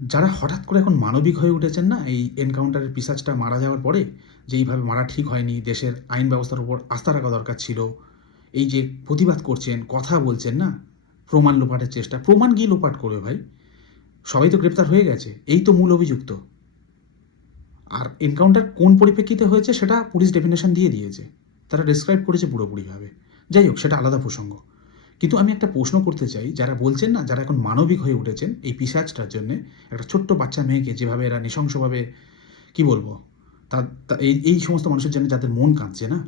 যারা হঠাৎ করে এখন মানবিক হয়ে উঠেছেন না, এই এনকাউন্টারের পিশাচটা মারা যাওয়ার পরে যে এইভাবে মারা ঠিক হয়নি, দেশের আইন ব্যবস্থার উপর আস্থা রাখা দরকার ছিল, এই যে প্রতিবাদ করছেন, কথা বলছেন না, প্রমাণ লোপাটের চেষ্টা, প্রমাণ কি লোপাট করবে ভাই? সবাই তো গ্রেপ্তার হয়ে গেছে, এই তো মূল অভিযুক্ত। আর এনকাউন্টার কোন পরিপ্রেক্ষিতে হয়েছে সেটা পুলিশ ডেফিনেশন দিয়ে দিয়েছে, তারা ডেসক্রাইব করেছে পুরোপুরিভাবে। যাই হোক, সেটা আলাদা প্রসঙ্গ। কিন্তু আমি একটা প্রশ্ন করতে চাই, যারা বলছেন না, যারা এখন মানবিক হয়ে উঠেছেন এই পিশাচটার জন্যে, একটা ছোট্ট বাচ্চা মেয়েকে যেভাবে এরা নৃশংসভাবে, কি বলবো, এই এই সমস্ত মানুষের জন্য যাদের মন কাঁদছে না,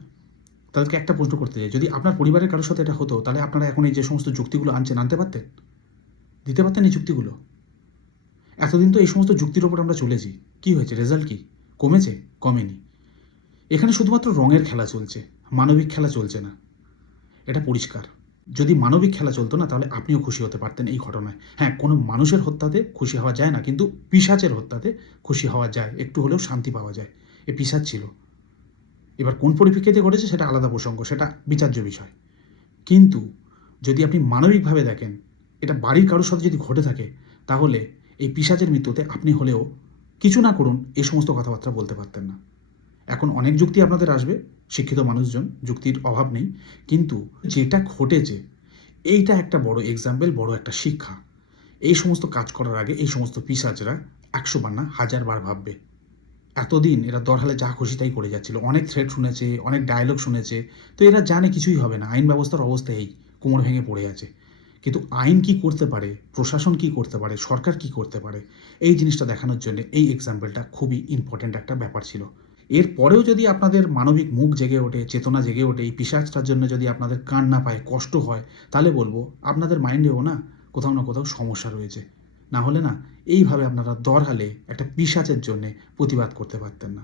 তাদেরকে একটা প্রশ্ন করতে চাই, যদি আপনার পরিবারের কারোর সাথে এটা হতো, তাহলে আপনারা এখন এই যে সমস্ত যুক্তিগুলো আনছেন, আনতে পারতেন? দিতে পারতেন এই যুক্তিগুলো? এতদিন তো এই সমস্ত যুক্তির ওপর আমরা চলেছি, কি হয়েছে, রেজাল্ট কি? কমেছে? কমেনি। এখানে শুধুমাত্র রঙের খেলা চলছে, মানবিক খেলা চলছে না, এটা পরিষ্কার। যদি মানবিক খেলা চলতো না, তাহলে আপনিও খুশি হতে পারতেন এই ঘটনায়। হ্যাঁ, কোনো মানুষের হত্যাতে খুশি হওয়া যায় না, কিন্তু পিশাচের হত্যাতে খুশি হওয়া যায়, একটু হলেও শান্তি পাওয়া যায়। এ পিশাচ ছিল। এবার কোন পরিপ্রেক্ষিতে ঘটেছে সেটা আলাদা প্রসঙ্গ, সেটা বিচার্য বিষয়। কিন্তু যদি আপনি মানবিকভাবে দেখেন, এটা বাড়ির কারোর সাথে যদি ঘটে থাকে, তাহলে এই পিশাচের মৃত্যুতে আপনি হলেও কিছু না করুন এই সমস্ত কথাবার্তা বলতে পারতেন না। এখন অনেক যুক্তি আপনাদের আসবে, শিক্ষিত মানুষজন, যুক্তির অভাব নেই, কিন্তু যেটা ঘটেছে এইটা একটা বড় এক্সাম্পল, বড় একটা শিক্ষা। এই সমস্ত কাজ করার আগে এই সমস্ত পিশাচরা ১০০ বার না ১০০০ বার ভাববে। এতদিন এরা দরহালে যা খুশি তাই করে যাচ্ছিল, অনেক থ্রেট শুনেছে, অনেক ডায়লগ শুনেছে, তো এরা জানে কিছুই হবে না, আইন ব্যবস্থার অবস্থা এই কোমর ভেঙে পড়ে আছে। কিন্তু আইন কি করতে পারে, প্রশাসন কি করতে পারে, সরকার কি করতে পারে, এই জিনিসটা দেখানোর জন্য এই এক্সাম্পলটা খুবই ইম্পর্ট্যান্ট একটা ব্যাপার ছিল। এর পরেও যদি আপনাদের মানবিক মুখ জেগে ওঠে, চেতনা জেগে ওঠে, এই পিশাচটার জন্য যদি আপনাদের কান না পায়, কষ্ট হয়, তাহলে বলবো আপনাদের মাইন্ডেও না কোথাও না কোথাও সমস্যা রয়েছে। না হলে না এইভাবে আপনারা দরহালে একটা পিশাচের জন্যে প্রতিবাদ করতে পারতেন না।